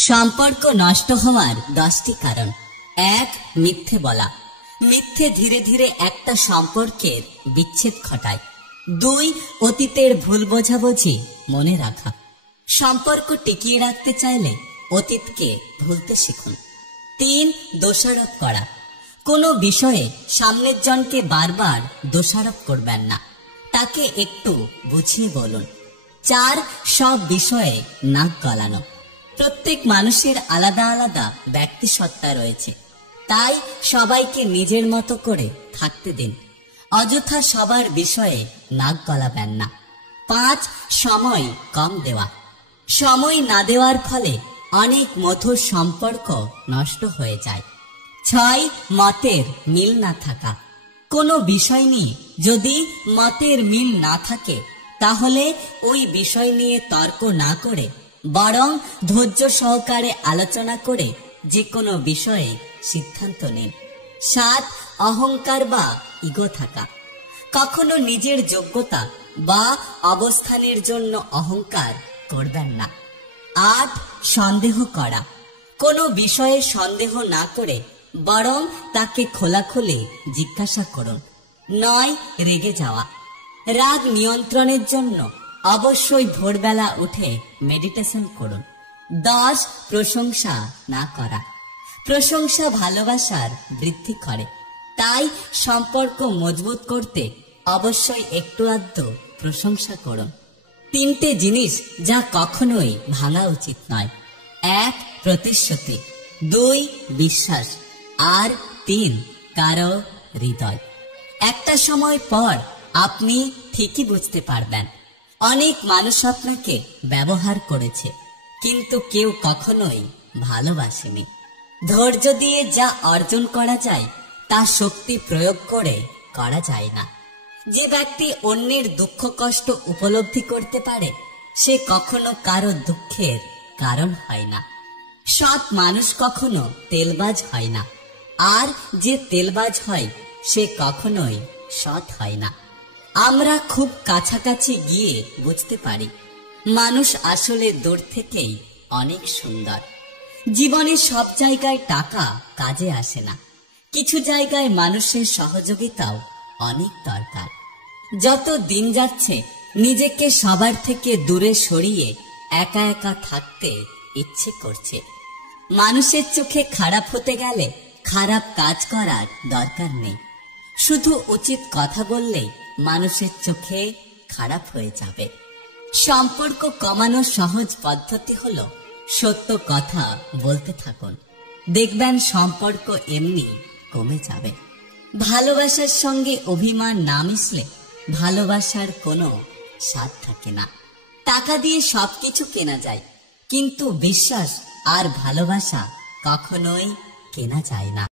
সম্পর্ক নষ্ট হওয়ার 10টি কারণ। 1. মিথ্যে বলা। মিথ্যে ধীরে ধীরে একটা সম্পর্কের বিচ্ছেদ ঘটায়। 2. অতীতের ভুল বোঝাবুঝি মনে রাখা। সম্পর্ক টিকিয়ে রাখতে চাইলে অতীতকে ভুলতে শিখুন। 3. দোষারোপ করা। কোনো বিষয়ে সামনের জনকে বারবার দোষারোপ করবেন না, তাকে একটু বুঝিয়ে বলুন। 4. সব বিষয়ে নাক গলানো। প্রত্যেক মানুষের আলাদা আলাদা ব্যক্তিসত্তা রয়েছে, তাই সবাইকে নিজের মতো করে থাকতে দিন। অযথা সবার বিষয়ে নাক গলাবেন না। 5. সময় কম দেওয়া। সময় না দেওয়ার ফলে অনেক মধুর সম্পর্ক নষ্ট হয়ে যায়। 6. মতের মিল না থাকা। কোনো বিষয় নিয়ে যদি মতের মিল না থাকে তাহলে ওই বিষয় নিয়ে তর্ক না করে বরং ধৈর্য সহকারে আলোচনা করে যে কোনো বিষয়ে সিদ্ধান্ত নিন। 7. অহংকার বা ইগো থাকা। কখনো নিজের যোগ্যতা বা অবস্থানের জন্য অহংকার করবেন না। 8. সন্দেহ করা। কোনো বিষয়ে সন্দেহ না করে বরং তাকে খোলাখুলি জিজ্ঞাসা করুন। 9. রেগে যাওয়া। রাগ নিয়ন্ত্রণের জন্য অবশ্যই ভোরবেলা উঠে মেডিটেশন করুন। 10. প্রশংসা না করা। প্রশংসা ভালোবাসার বৃদ্ধি করে, তাই সম্পর্ক মজবুত করতে অবশ্যই একটু আধটু প্রশংসা করুন। 3টে জিনিস যা কখনোই ভাঙা উচিত নয়। 1. প্রতিশ্রুতি। 2. বিশ্বাস। আর 3. কারো হৃদয়। একটা সময় পর আপনি ঠিকই বুঝতে পারবেন অনেক মানুষ আপনাকে ব্যবহার করেছে, কিন্তু কেউ কখনোই ভালোবাসেনি। ধৈর্য দিয়ে যা অর্জন করা যায় তা শক্তি প্রয়োগ করে করা যায় না। যে ব্যক্তি অন্যের দুঃখ কষ্ট উপলব্ধি করতে পারে সে কখনো কারো দুঃখের কারণ হয় না। সৎ মানুষ কখনো তেলবাজ হয় না, আর যে তেলবাজ হয় সে কখনোই সৎ হয় না। আমরা খুব কাছাকাছি গিয়ে বুঝতে পারি মানুষ আসলে দূর থেকেই অনেক সুন্দর। জীবনে সব জায়গায় টাকা কাজে আসে না, কিছু জায়গায় মানুষের সহযোগিতাও অনেক দরকার। যত দিন যাচ্ছে নিজেকে সবার থেকে দূরে সরিয়ে একা একা থাকতে ইচ্ছে করছে। মানুষের চোখে খারাপ হতে গেলে খারাপ কাজ করার দরকার নেই, শুধু উচিত কথা বললেই মানুষের চোখে খারাপ হয়ে যাবে। সম্পর্ক কমানোর সহজ পদ্ধতি হলো সত্য কথা বলতে থাকুন, দেখবেন সম্পর্ক এমনি কমে যাবে। ভালোবাসার সঙ্গে অভিমান না মিশলে ভালোবাসার কোনো স্বাদ থাকে না। টাকা দিয়ে সবকিছু কেনা যায়, কিন্তু বিশ্বাস আর ভালোবাসা কখনোই কেনা যায় না।